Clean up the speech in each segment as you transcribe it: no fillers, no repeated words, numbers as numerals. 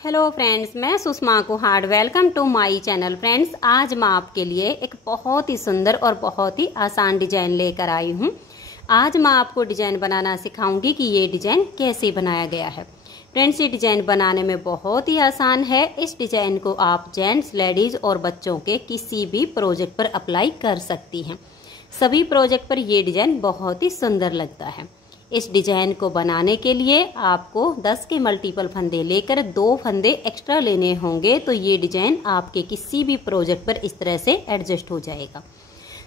Hello friends, मैं Sushma Kuhad. Welcome to my channel. Friends, आज मैं आपके लिए एक बहुत ही सुंदर और बहुत ही आसान डिजाइन लेकर आई हूँ। आज मैं आपको डिजाइन बनाना सिखाऊंगी कि ये डिजाइन कैसे बनाया गया है। फ्रेंड्स, ये डिजाइन बनाने में बहुत ही आसान है। इस डिजाइन को आप जेंट्स, लेडीज और बच्चों के किसी भी प्रोजेक्ट पर अप्लाई कर सकती हैं। सभी प्रोजेक्ट पर ये डिजाइन बहुत ही सुंदर लगता है। इस डिजाइन को बनाने के लिए आपको 10 के मल्टीपल फंदे लेकर 2 फंदे एक्स्ट्रा लेने होंगे, तो ये डिजाइन आपके किसी भी प्रोजेक्ट पर इस तरह से एडजस्ट हो जाएगा।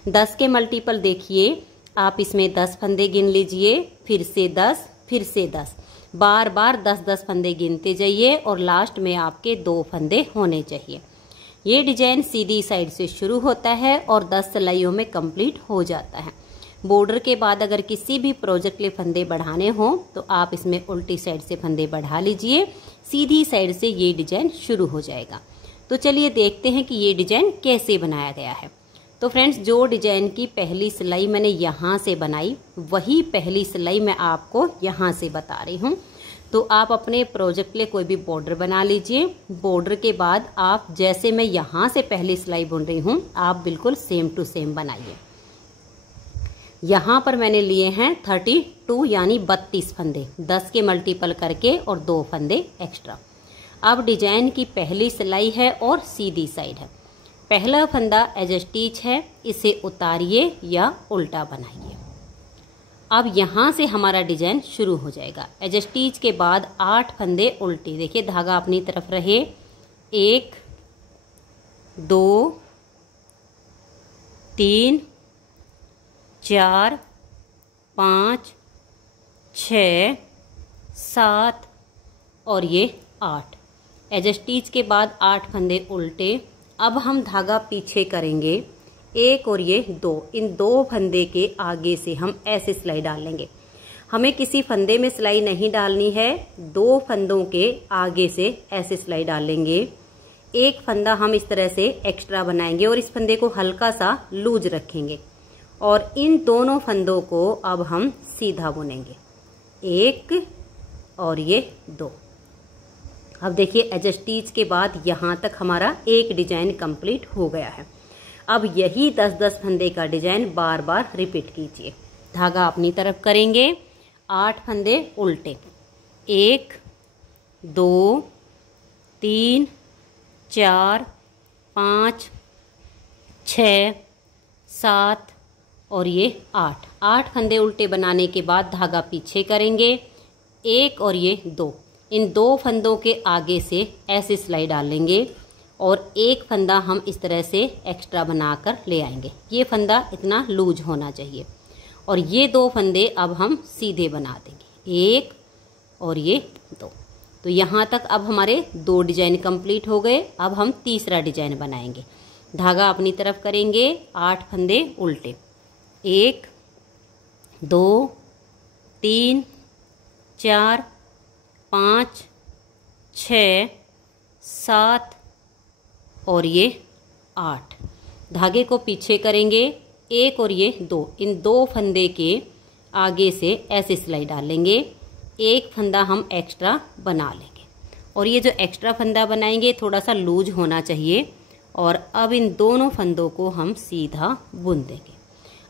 10 के मल्टीपल देखिए, आप इसमें 10 फंदे गिन लीजिए, फिर से 10, फिर से 10, बार बार 10-10 फंदे गिनते जाइए और लास्ट में आपके 2 फंदे होने चाहिए। ये डिजाइन सीधी साइड से शुरू होता है और 10 सिलाइयों में कंप्लीट हो जाता है। बॉर्डर के बाद अगर किसी भी प्रोजेक्ट के फंदे बढ़ाने हो तो आप इसमें उल्टी साइड से फंदे बढ़ा लीजिए, सीधी साइड से ये डिजाइन शुरू हो जाएगा। तो चलिए देखते हैं कि ये डिजाइन कैसे बनाया गया है। तो फ्रेंड्स, जो डिजाइन की पहली सिलाई मैंने यहाँ से बनाई, वही पहली सिलाई मैं आपको यहाँ से बता रही हूँ। तो आप अपने प्रोजेक्ट के लिए कोई भी बॉर्डर बना लीजिए। बॉर्डर के बाद आप जैसे मैं यहाँ से पहली सिलाई बुन रही हूँ, आप बिल्कुल सेम टू सेम बनाइए। यहाँ पर मैंने लिए हैं 32 यानी 32 फंदे, 10 के मल्टीपल करके और 2 फंदे एक्स्ट्रा। अब डिजाइन की पहली सिलाई है और सीधी साइड है। पहला फंदा एज स्टिच है, इसे उतारिए या उल्टा बनाइए। अब यहाँ से हमारा डिजाइन शुरू हो जाएगा। एज स्टिच के बाद 8 फंदे उल्टी, देखिए धागा अपनी तरफ रहे, 1 2 3 4 5 6 7 और ये 8। एज स्टिच के बाद 8 फंदे उल्टे। अब हम धागा पीछे करेंगे, 1 और ये 2, इन 2 फंदे के आगे से हम ऐसे सिलाई डालेंगे। हमें किसी फंदे में सिलाई नहीं डालनी है, 2 फंदों के आगे से ऐसे सिलाई डालेंगे। एक फंदा हम इस तरह से एक्स्ट्रा बनाएंगे और इस फंदे को हल्का सा लूज रखेंगे और इन दोनों फंदों को अब हम सीधा बुनेंगे, 1 और ये 2। अब देखिए एज स्टिच के बाद यहाँ तक हमारा एक डिजाइन कंप्लीट हो गया है। अब यही 10-10 फंदे का डिजाइन बार बार रिपीट कीजिए। धागा अपनी तरफ करेंगे, 8 फंदे उल्टे, 1 2 3 4 5 6 7 और ये 8 फंदे उल्टे बनाने के बाद धागा पीछे करेंगे, 1 और ये 2, इन 2 फंदों के आगे से ऐसे सिलाई डालेंगे और एक फंदा हम इस तरह से एक्स्ट्रा बनाकर ले आएंगे। ये फंदा इतना लूज होना चाहिए और ये 2 फंदे अब हम सीधे बना देंगे, 1 और ये 2। तो यहाँ तक अब हमारे 2 डिजाइन कंप्लीट हो गए। अब हम तीसरा डिजाइन बनाएंगे। धागा अपनी तरफ करेंगे, 8 फंदे उल्टे, 1 2 3 4 5 6 7 और ये 8। धागे को पीछे करेंगे, 1 और ये 2, इन 2 फंदे के आगे से ऐसे सिलाई डालेंगे, एक फंदा हम एक्स्ट्रा बना लेंगे और ये जो एक्स्ट्रा फंदा बनाएंगे थोड़ा सा लूज होना चाहिए। और अब इन दोनों फंदों को हम सीधा बुन देंगे।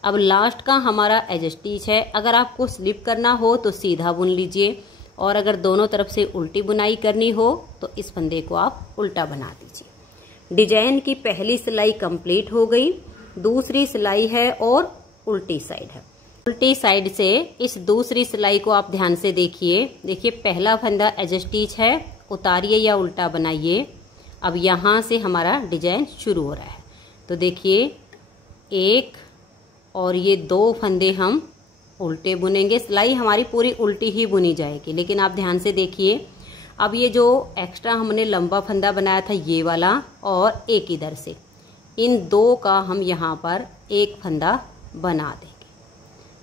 अब लास्ट का हमारा एज स्टिच है। अगर आपको स्लिप करना हो तो सीधा बुन लीजिए और अगर दोनों तरफ से उल्टी बुनाई करनी हो तो इस फंदे को आप उल्टा बना दीजिए। डिजाइन की पहली सिलाई कंप्लीट हो गई, दूसरी सिलाई है और उल्टी साइड है। उल्टी साइड से इस दूसरी सिलाई को आप ध्यान से देखिए। देखिए पहला फंदा एज स्टिच है, उतारिए या उल्टा बनाइए। अब यहाँ से हमारा डिजाइन शुरू हो रहा है। तो देखिए 1 और ये 2 फंदे हम उल्टे बुनेंगे। सिलाई हमारी पूरी उल्टी ही बुनी जाएगी, लेकिन आप ध्यान से देखिए। अब ये जो एक्स्ट्रा हमने लंबा फंदा बनाया था, ये वाला और एक इधर से, इन 2 का हम यहाँ पर एक फंदा बना देंगे।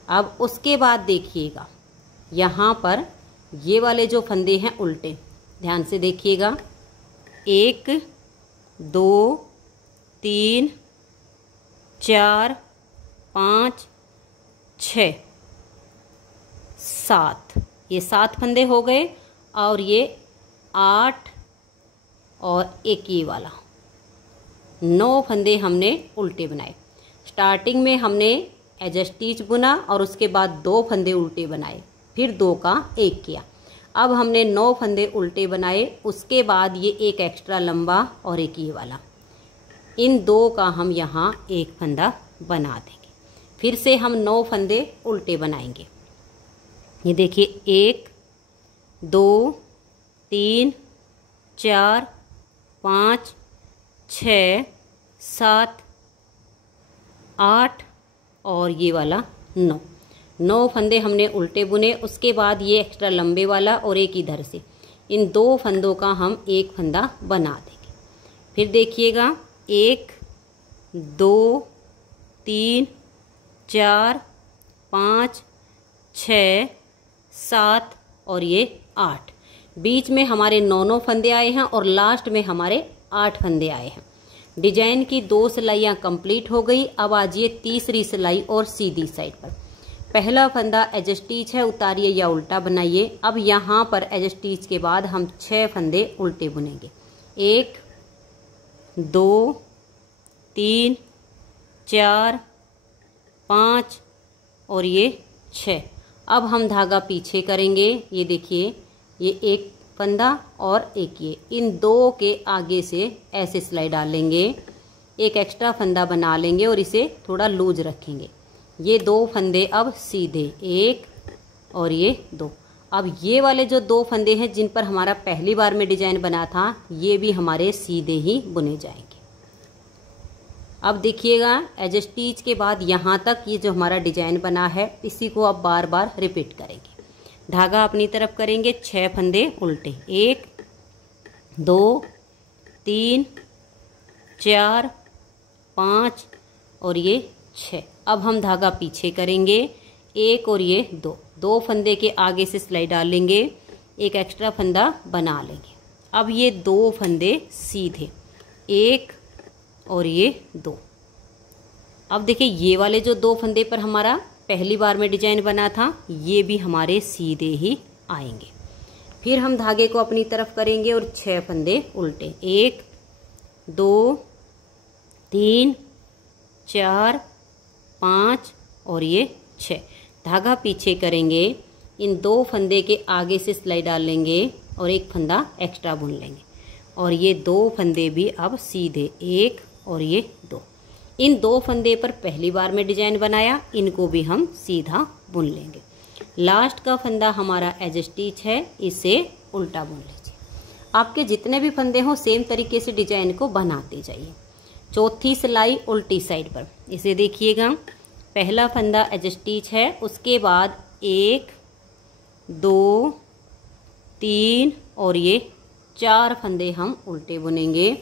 अब उसके बाद देखिएगा, यहाँ पर ये वाले जो फंदे हैं उल्टे, ध्यान से देखिएगा, 1 2 3 4 5 6 7, ये 7 फंदे हो गए और ये 8 और एक ये वाला। 9 फंदे हमने उल्टे बनाए। स्टार्टिंग में हमने एज स्टिच बुना और उसके बाद 2 फंदे उल्टे बनाए, फिर 2 का 1 किया। अब हमने 9 फंदे उल्टे बनाए, उसके बाद ये एक एक्स्ट्रा लंबा और एक ये वाला। इन 2 का हम यहाँ एक फंदा बना देंगे। फिर से हम 9 फंदे उल्टे बनाएंगे। ये देखिए 1 2 3 4 5 6 7 8 और ये वाला 9 फंदे हमने उल्टे बुने। उसके बाद ये एक्स्ट्रा लंबे वाला और एक इधर से, इन 2 फंदों का हम एक फंदा बना देंगे। फिर देखिएगा 1 2 3 4 5 6 7 और ये 8। बीच में हमारे 9 फंदे आए हैं और लास्ट में हमारे 8 फंदे आए हैं। डिजाइन की 2 सिलाइयाँ कंप्लीट हो गई। अब आजिए तीसरी सिलाई और सीधी साइड पर। पहला फंदा एज स्टिच है, उतारिए या उल्टा बनाइए। अब यहाँ पर एज स्टिच के बाद हम 6 फंदे उल्टे बुनेंगे। 1 2 3 4 5 और ये 6। अब हम धागा पीछे करेंगे। ये देखिए ये एक फंदा और एक ये, इन 2 के आगे से ऐसे सिलाई डालेंगे, एक एक्स्ट्रा फंदा बना लेंगे और इसे थोड़ा लूज रखेंगे। ये 2 फंदे अब सीधे, 1 और ये 2। अब ये वाले जो 2 फंदे हैं जिन पर हमारा पहली बार में डिजाइन बना था, ये भी हमारे सीधे ही बुने जाएंगे। अब देखिएगा एज स्टिच के बाद यहाँ तक ये जो हमारा डिजाइन बना है, इसी को अब बार बार रिपीट करेंगे। धागा अपनी तरफ करेंगे, 6 फंदे उल्टे, 1 2 3 4 5 और ये 6। अब हम धागा पीछे करेंगे, 1 और ये 2 फंदे के आगे से सिलाई डालेंगे, एक एक्स्ट्रा फंदा बना लेंगे। अब ये 2 फंदे सीधे, 1 और ये 2। अब देखिए ये वाले जो 2 फंदे पर हमारा पहली बार में डिजाइन बना था, ये भी हमारे सीधे ही आएंगे। फिर हम धागे को अपनी तरफ करेंगे और 6 फंदे उल्टे, 1 2 3 4 5 और ये 6। धागा पीछे करेंगे, इन 2 फंदे के आगे से सिलाई डाल लेंगे और एक फंदा एक्स्ट्रा बुन लेंगे। और ये 2 फंदे भी अब सीधे, 1 और ये 2। इन 2 फंदे पर पहली बार में डिजाइन बनाया, इनको भी हम सीधा बुन लेंगे। लास्ट का फंदा हमारा एज स्टिच है, इसे उल्टा बुन लीजिए। आपके जितने भी फंदे हों सेम तरीके से डिजाइन को बनाते जाइए। चौथी सिलाई उल्टी साइड पर, इसे देखिएगा। पहला फंदा एज स्टिच है, उसके बाद 1 2 3 और ये 4 फंदे हम उल्टे बुनेंगे।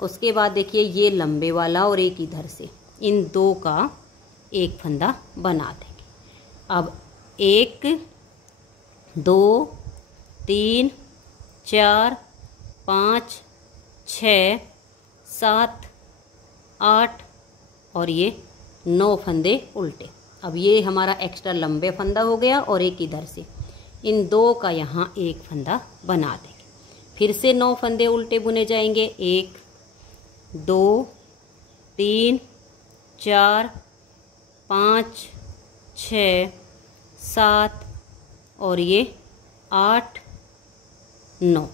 उसके बाद देखिए ये लंबे वाला और एक इधर से, इन 2 का एक फंदा बना देंगे। अब 1 2 3 4 5 6 7 8 और ये 9 फंदे उल्टे। अब ये हमारा एक्स्ट्रा लंबे फंदा हो गया और एक इधर से, इन 2 का यहाँ एक फंदा बना देंगे। फिर से 9 फंदे उल्टे बुने जाएंगे, 1 2 3 4 5 6 7 और ये 8 9।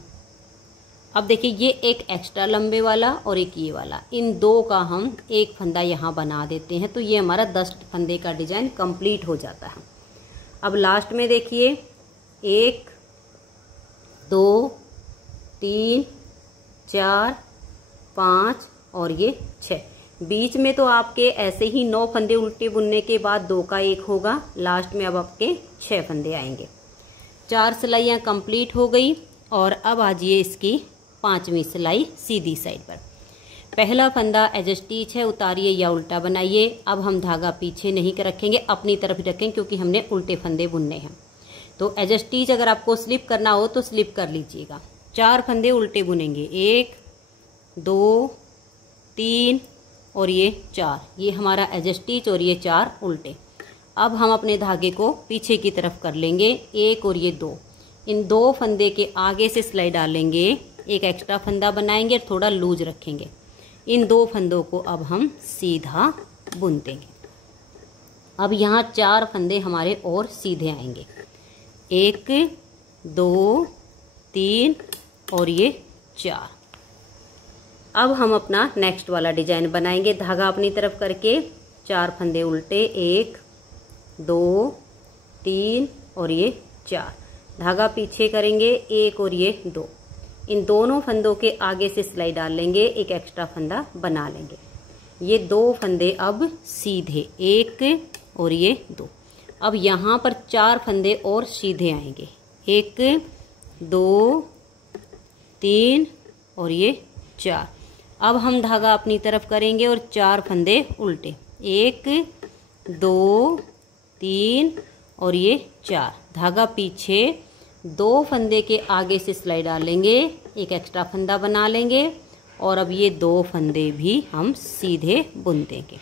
अब देखिए ये एक एक्स्ट्रा लंबे वाला और एक ये वाला, इन 2 का हम एक फंदा यहाँ बना देते हैं, तो ये हमारा 10 फंदे का डिजाइन कंप्लीट हो जाता है। अब लास्ट में देखिए 1 2 3 4 5 और ये 6। बीच में तो आपके ऐसे ही 9 फंदे उल्टे बुनने के बाद 2 का 1 होगा, लास्ट में अब आपके 6 फंदे आएंगे। 4 सिलाइयाँ कंप्लीट हो गई और अब आजिए इसकी 5वीं सिलाई सीधी साइड पर। पहला फंदा एज स्टिच है, उतारिए या उल्टा बनाइए। अब हम धागा पीछे नहीं रखेंगे, अपनी तरफ ही रखें क्योंकि हमने उल्टे फंदे बुनने हैं। तो एज स्टिच अगर आपको स्लिप करना हो तो स्लिप कर लीजिएगा। 4 फंदे उल्टे बुनेंगे, 1 2 3 और ये 4। ये हमारा एज स्टिच और ये 4 उल्टे। अब हम अपने धागे को पीछे की तरफ कर लेंगे, 1 और ये 2। इन 2 फंदे के आगे से सिलाई डालेंगे एक एक्स्ट्रा फंदा बनाएंगे और थोड़ा लूज रखेंगे। इन 2 फंदों को अब हम सीधा बुन देंगे। अब यहाँ 4 फंदे हमारे और सीधे आएंगे, 1 2 3 और ये 4। अब हम अपना नेक्स्ट वाला डिजाइन बनाएंगे। धागा अपनी तरफ करके 4 फंदे उल्टे, 1 2 3 और ये 4। धागा पीछे करेंगे, 1 और ये 2। इन दोनों फंदों के आगे से सिलाई डाल लेंगे, एक एक्स्ट्रा फंदा बना लेंगे। ये 2 फंदे अब सीधे, 1 और ये 2। अब यहाँ पर 4 फंदे और सीधे आएंगे, 1 2 3 और ये 4। अब हम धागा अपनी तरफ करेंगे और 4 फंदे उल्टे, 1 2 3 और ये 4। धागा पीछे, 2 फंदे के आगे से सिलाई डाल लेंगे, एक एक्स्ट्रा फंदा बना लेंगे और अब ये 2 फंदे भी हम सीधे बुन देंगे।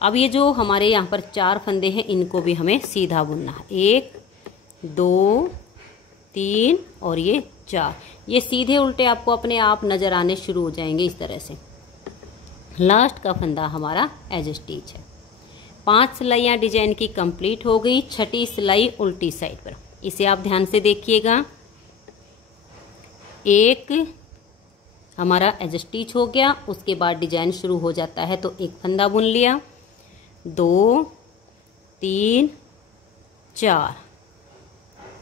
अब ये जो हमारे यहाँ पर 4 फंदे हैं इनको भी हमें सीधा बुनना है, 1 2 3 और ये 4। ये सीधे उल्टे आपको अपने आप नजर आने शुरू हो जाएंगे इस तरह से। लास्ट का फंदा हमारा एज स्टिच है। 5 सिलाइयाँ डिजाइन की कंप्लीट हो गई। 6ठी सिलाई उल्टी साइड पर, इसे आप ध्यान से देखिएगा। 1 हमारा एज स्टिच हो गया, उसके बाद डिजाइन शुरू हो जाता है तो एक फंदा बुन लिया, 2 3 4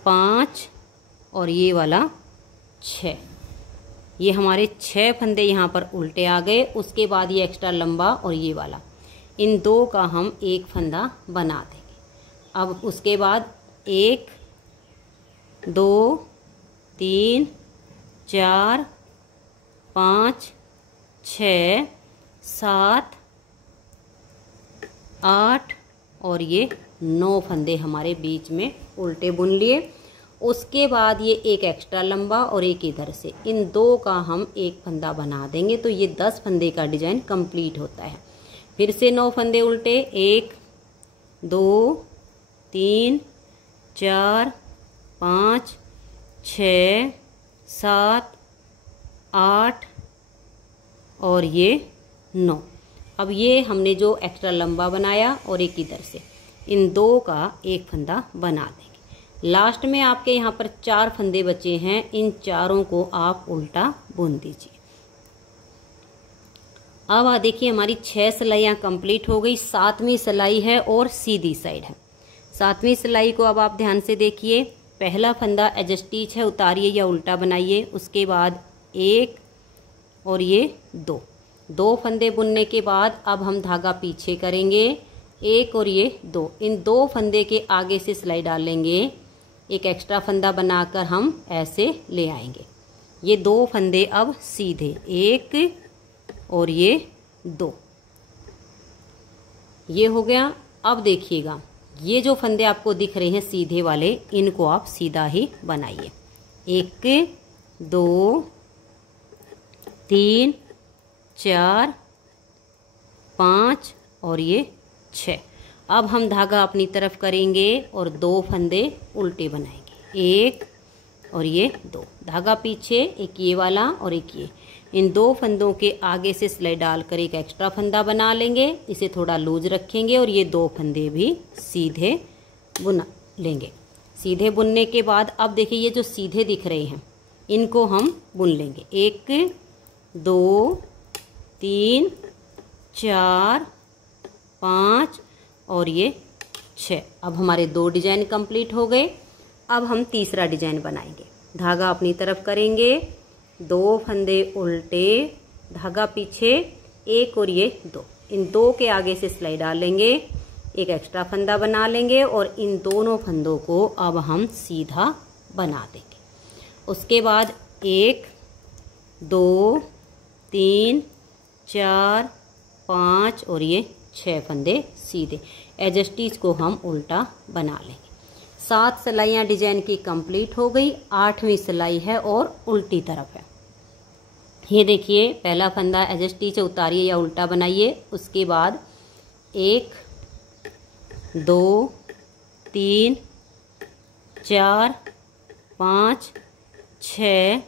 5 और ये वाला 6। ये हमारे 6 फंदे यहाँ पर उल्टे आ गए। उसके बाद ये एक्स्ट्रा लंबा और ये वाला, इन 2 का हम एक फंदा बना देंगे। अब उसके बाद 1 2 3 4 5 6 7 8 और ये 9 फंदे हमारे बीच में उल्टे बुन लिए। उसके बाद ये एक एक्स्ट्रा लंबा और एक इधर से, इन 2 का हम एक फंदा बना देंगे तो ये 10 फंदे का डिजाइन कंप्लीट होता है। फिर से 9 फंदे उल्टे, 1 2 3 4 5 6 7 8 और ये 9। अब ये हमने जो एक्स्ट्रा लंबा बनाया और एक इधर से, इन 2 का एक फंदा बना देंगे। लास्ट में आपके यहाँ पर 4 फंदे बचे हैं, इन चारों को आप उल्टा बुन दीजिए। अब देखिए हमारी 6 सिलाइयाँ कंप्लीट हो गई। 7वीं सिलाई है और सीधी साइड है। 7वीं सिलाई को अब आप ध्यान से देखिए। पहला फंदा एज स्टिच है, उतारिए या उल्टा बनाइए। उसके बाद 1 और ये 2 फंदे बुनने के बाद अब हम धागा पीछे करेंगे, 1 और ये 2। इन 2 फंदे के आगे से सिलाई डालेंगे, एक एक्स्ट्रा फंदा बनाकर हम ऐसे ले आएंगे। ये 2 फंदे अब सीधे, 1 और ये 2। ये हो गया। अब देखिएगा ये जो फंदे आपको दिख रहे हैं सीधे वाले, इनको आप सीधा ही बनाइए। 1 2 3 4 5 और ये 6। अब हम धागा अपनी तरफ करेंगे और 2 फंदे उल्टे बनाएंगे, 1 और ये 2। धागा पीछे, एक ये वाला और एक ये। इन 2 फंदों के आगे से सिलाई डालकर एक एक्स्ट्रा फंदा बना लेंगे, इसे थोड़ा लूज रखेंगे और ये 2 फंदे भी सीधे बुना लेंगे। सीधे बुनने के बाद अब देखिए ये जो सीधे दिख रहे हैं इनको हम बुन लेंगे, 1 2 3 4 5 और ये 6। अब हमारे 2 डिजाइन कंप्लीट हो गए। अब हम तीसरा डिजाइन बनाएंगे। धागा अपनी तरफ करेंगे, 2 फंदे उल्टे, धागा पीछे, 1 और ये 2। इन 2 के आगे से सिलाई डालेंगे, एक एक्स्ट्रा फंदा बना लेंगे और इन दोनों फंदों को अब हम सीधा बना देंगे। उसके बाद 1 2 3 4 5 और ये 6 फंदे सीधे। एज स्टिच को हम उल्टा बना लेंगे। 7 सिलाइयाँ डिजाइन की कंप्लीट हो गई। 8वीं सिलाई है और उल्टी तरफ है। ये देखिए पहला फंदा एज स्टिच उतारिए या उल्टा बनाइए। उसके बाद 1 2 3 4 5 6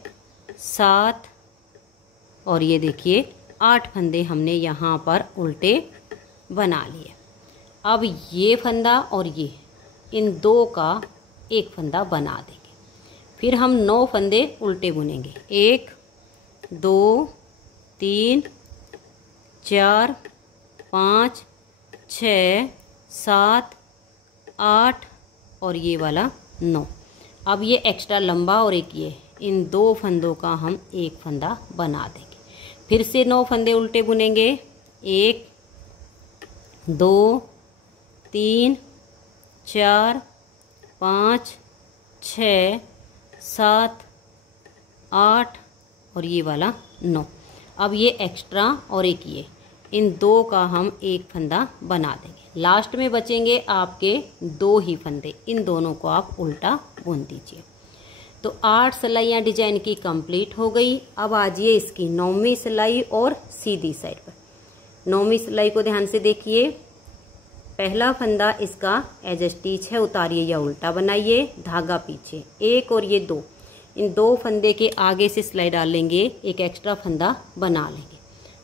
7 और ये देखिए 8 फंदे हमने यहाँ पर उल्टे बना लिए। अब ये फंदा और ये इन दो का एक फंदा बना देंगे। फिर हम 9 फंदे उल्टे बुनेंगे। 1 2 3 4 5 6 7 8 और ये वाला 9। अब ये एक्स्ट्रा लंबा और एक ये, इन 2 फंदों का हम एक फंदा बना देंगे। फिर से 9 फंदे उल्टे बुनेंगे। 1 2 3 4 5 6 7 8 और ये वाला 9। अब ये एक्स्ट्रा और एक ये, इन 2 का हम एक फंदा बना देंगे। लास्ट में बचेंगे आपके 2 ही फंदे, इन दोनों को आप उल्टा बुन दीजिए। तो 8 सिलाइयाँ डिजाइन की कंप्लीट हो गई। अब आजिए इसकी 9वीं सिलाई और सीधी साइड पर। 9वीं सिलाई को ध्यान से देखिए। पहला फंदा इसका एज स्टिच है, उतारिए या उल्टा बनाइए, धागा पीछे 1 और ये 2, इन 2 फंदे के आगे से सिलाई डालेंगे, एक एक्स्ट्रा फंदा बना लेंगे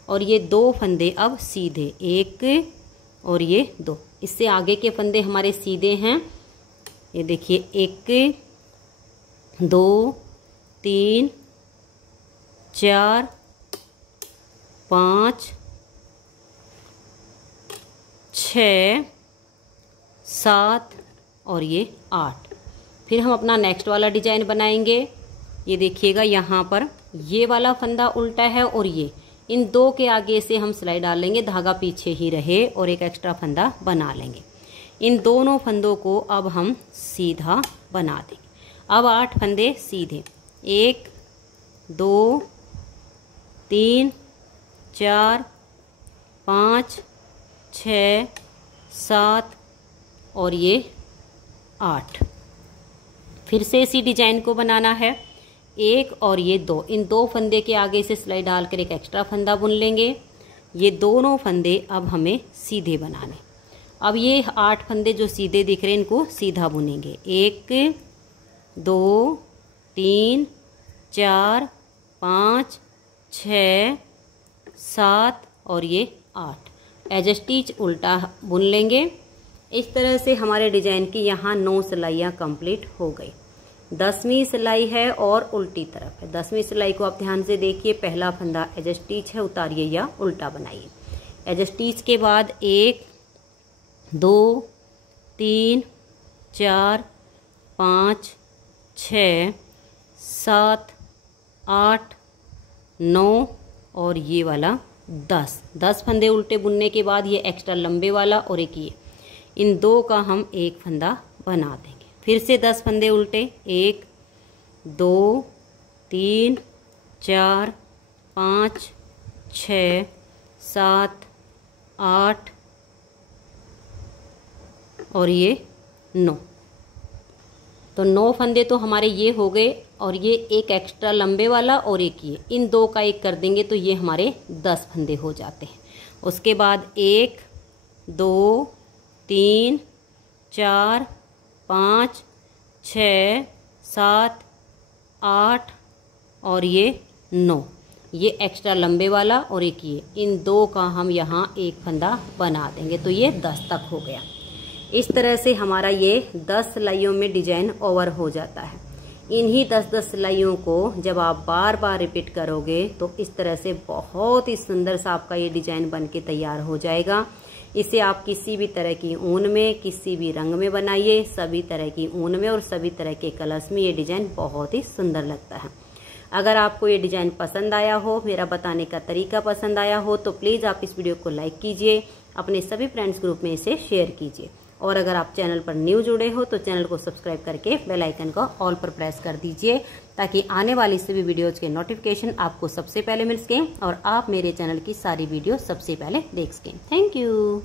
और ये 2 फंदे अब सीधे, 1 और ये 2। इससे आगे के फंदे हमारे सीधे हैं। ये देखिए 1 2 3 4 5 6 7 और ये 8। फिर हम अपना नेक्स्ट वाला डिजाइन बनाएंगे। ये देखिएगा यहाँ पर ये वाला फंदा उल्टा है और ये, इन 2 के आगे से हम सिलाई डालेंगे, धागा पीछे ही रहे और एक एक्स्ट्रा फंदा बना लेंगे। इन दोनों फंदों को अब हम सीधा बना देंगे। अब 8 फंदे सीधे, 1 2 3 4 5 6 7 और ये 8। फिर से इसी डिजाइन को बनाना है। 1 और ये 2, इन 2 फंदे के आगे से सिलाई डालकर एक एक्स्ट्रा फंदा बुन लेंगे। ये दोनों फंदे अब हमें सीधे बनाने। अब ये 8 फंदे जो सीधे दिख रहे हैं इनको सीधा बुनेंगे। 1 2 3 4 5 6 7 और ये 8। एज स्टिच उल्टा बुन लेंगे। इस तरह से हमारे डिजाइन की यहाँ 9 सिलाइयाँ कंप्लीट हो गई। 10वीं सिलाई है और उल्टी तरफ है। 10वीं सिलाई को आप ध्यान से देखिए। पहला फंदा एज स्टिच है, उतारिए या उल्टा बनाइए। एज स्टिच के बाद 1 2 3 4 5 6 7 8 9 और ये वाला 10 फंदे उल्टे बुनने के बाद ये एक्स्ट्रा लंबे वाला और एक ये, इन 2 का हम एक फंदा बना देंगे। फिर से 10 फंदे उल्टे, 1 2 3 4 5 6 7 8 और ये 9। तो 9 फंदे तो हमारे ये हो गए और ये एक एक्स्ट्रा लंबे वाला और एक ये, इन 2 का एक कर देंगे तो ये हमारे 10 फंदे हो जाते हैं। उसके बाद 1 2 3 4 5 6 7 8 और ये 9, ये एक्स्ट्रा लंबे वाला और एक ये, इन 2 का हम यहाँ एक फंदा बना देंगे तो ये 10 तक हो गया। इस तरह से हमारा ये 10 सिलाइयों में डिजाइन ओवर हो जाता है। इन्हीं 10-10 सिलाइयों को जब आप बार बार रिपीट करोगे तो इस तरह से बहुत ही सुंदर सा आपका ये डिजाइन बन के तैयार हो जाएगा। इसे आप किसी भी तरह की ऊन में, किसी भी रंग में बनाइए, सभी तरह की ऊन में और सभी तरह के कलर्स में ये डिजाइन बहुत ही सुंदर लगता है। अगर आपको ये डिजाइन पसंद आया हो, मेरा बताने का तरीका पसंद आया हो तो प्लीज आप इस वीडियो को लाइक कीजिए, अपने सभी फ्रेंड्स ग्रुप में इसे शेयर कीजिए और अगर आप चैनल पर न्यू जुड़े हो तो चैनल को सब्सक्राइब करके बेल आइकन को ऑल पर प्रेस कर दीजिए ताकि आने वाली सभी वीडियोज के नोटिफिकेशन आपको सबसे पहले मिल सकें और आप मेरे चैनल की सारी वीडियो सबसे पहले देख सकें। Thank you.